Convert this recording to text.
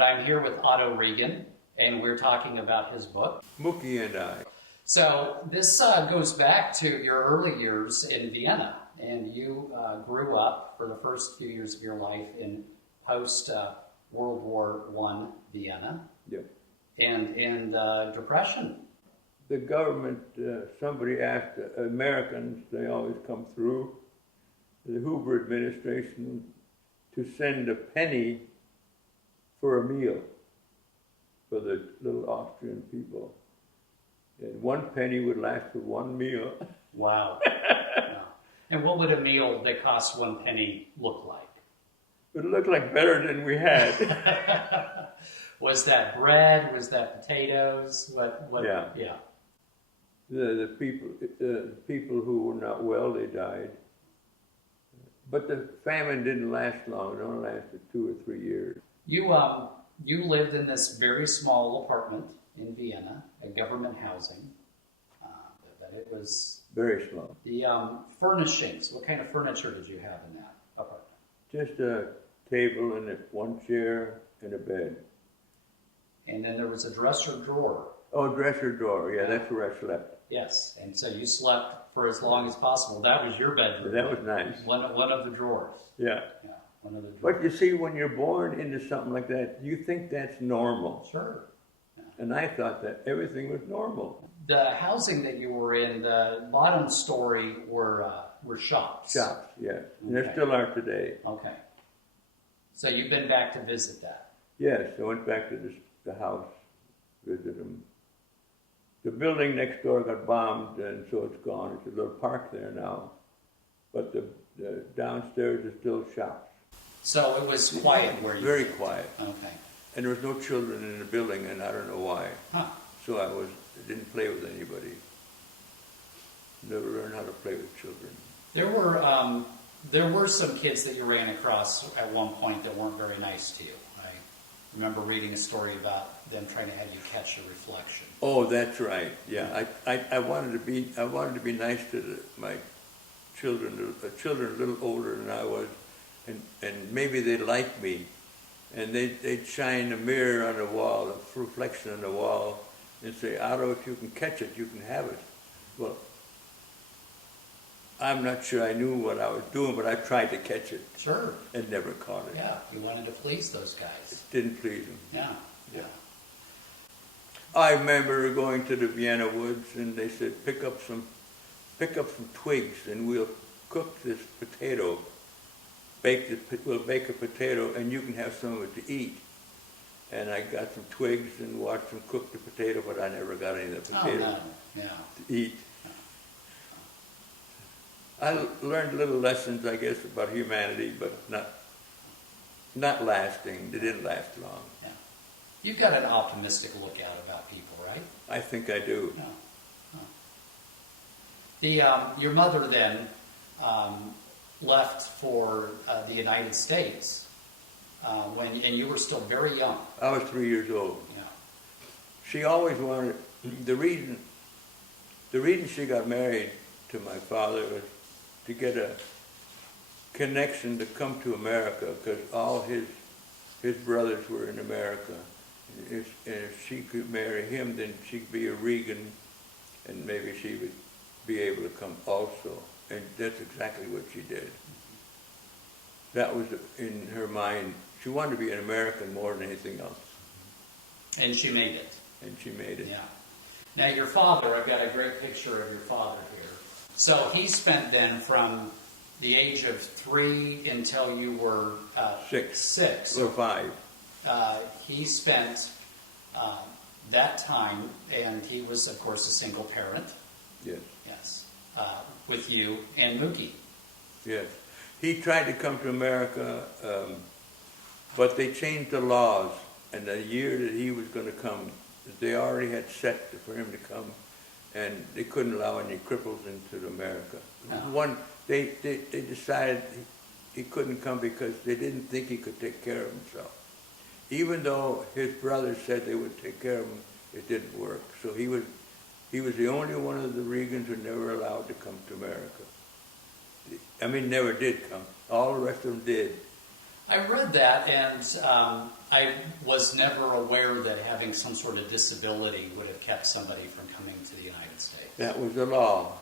I'm here with Otto Rigan, and we're talking about his book. Mucki and I. So this goes back to your early years in Vienna, and you grew up for the first few years of your life in post-World War I Vienna, Yep. and Depression. The government, somebody asked Americans, they always come through, the Hoover administration, to send a penny for a meal for the little Austrian people. And one penny would last for one meal. Wow. Wow. And what would a meal that costs one penny look like? It looked like better than we had. Was that bread? Was that potatoes? What? Yeah. Yeah. The people who were not well, they died. But the famine didn't last long. It only lasted 2 or 3 years. You lived in this very small apartment in Vienna, a government housing. But it was Very small. the furnishings. What kind of furniture did you have in that apartment? Just a table and one chair and a bed. And then there was a dresser drawer. Oh, dresser drawer. Yeah, that's where I slept. Yes, and so you slept for as long as possible. That was your bedroom. That was nice. One of the drawers. Yeah. Yeah, one of the drawers. But you see, when you're born into something like that, you think that's normal. Sure. Yeah. And I thought that everything was normal. The housing that you were in, the bottom story were shops. Shops, yes. And Okay. there still are today. Okay. So you've been back to visit that. Yes, I went back to the house, visited them. The building next door got bombed, and so it's gone. It's a little park there now. But the downstairs is still shops. So it was quiet where you Very lived. quiet. Okay. And there was no children in the building, and I don't know why. Huh. So I didn't play with anybody. Never learned how to play with children. There were some kids that you ran across at one point that weren't very nice to you. I remember reading a story about them trying to have you catch a reflection. Oh, that's right. Yeah, I wanted to be nice to my children. The children a little older than I was, and maybe they liked me, and they'd shine a mirror on the wall, a reflection on the wall, and say, "Otto, if you can catch it, you can have it." Well, I'm not sure I knew what I was doing, but I tried to catch it. Sure. And never caught it. Yeah, you wanted to please those guys. Didn't please them. Yeah. Yeah. I remember going to the Vienna woods, and they said, pick up some twigs, and we'll cook this potato. We'll bake a potato, and you can have some of it to eat. And I got some twigs and watched them cook the potato, but I never got any of the potato to eat. I learned little lessons, I guess, about humanity, but not lasting. They didn't last long. Yeah. You've got an optimistic lookout about people, right? I think I do. Yeah. Your mother then left for the United States and you were still very young. I was 3 years old. Yeah. She always wanted, the reason she got married to my father was to get a connection to come to America, because all his brothers were in America. And if she could marry him, then she'd be a Rigan, and maybe she would be able to come also. And that's exactly what she did. That was in her mind. She wanted to be an American more than anything else. And she made it. And she made it. Yeah. Now your father, I've got a great picture of your father here. So he spent then from the age of 3 until you were 6. Or 5. He spent that time, and he was, of course, a single parent. Yes. Yes. With you and Mucki. Yes. He tried to come to America, but they changed the laws, and the year that he was going to come, they already had set for him to come, and they couldn't allow any cripples into America. No. They decided he couldn't come because they didn't think he could take care of himself. Even though his brothers said they would take care of him, it didn't work. So he was the only one of the Regans who never allowed to come to America. I mean, never did come. All the rest of them did. I read that, and I was never aware that having some sort of disability would have kept somebody from coming to the United States. That was the law.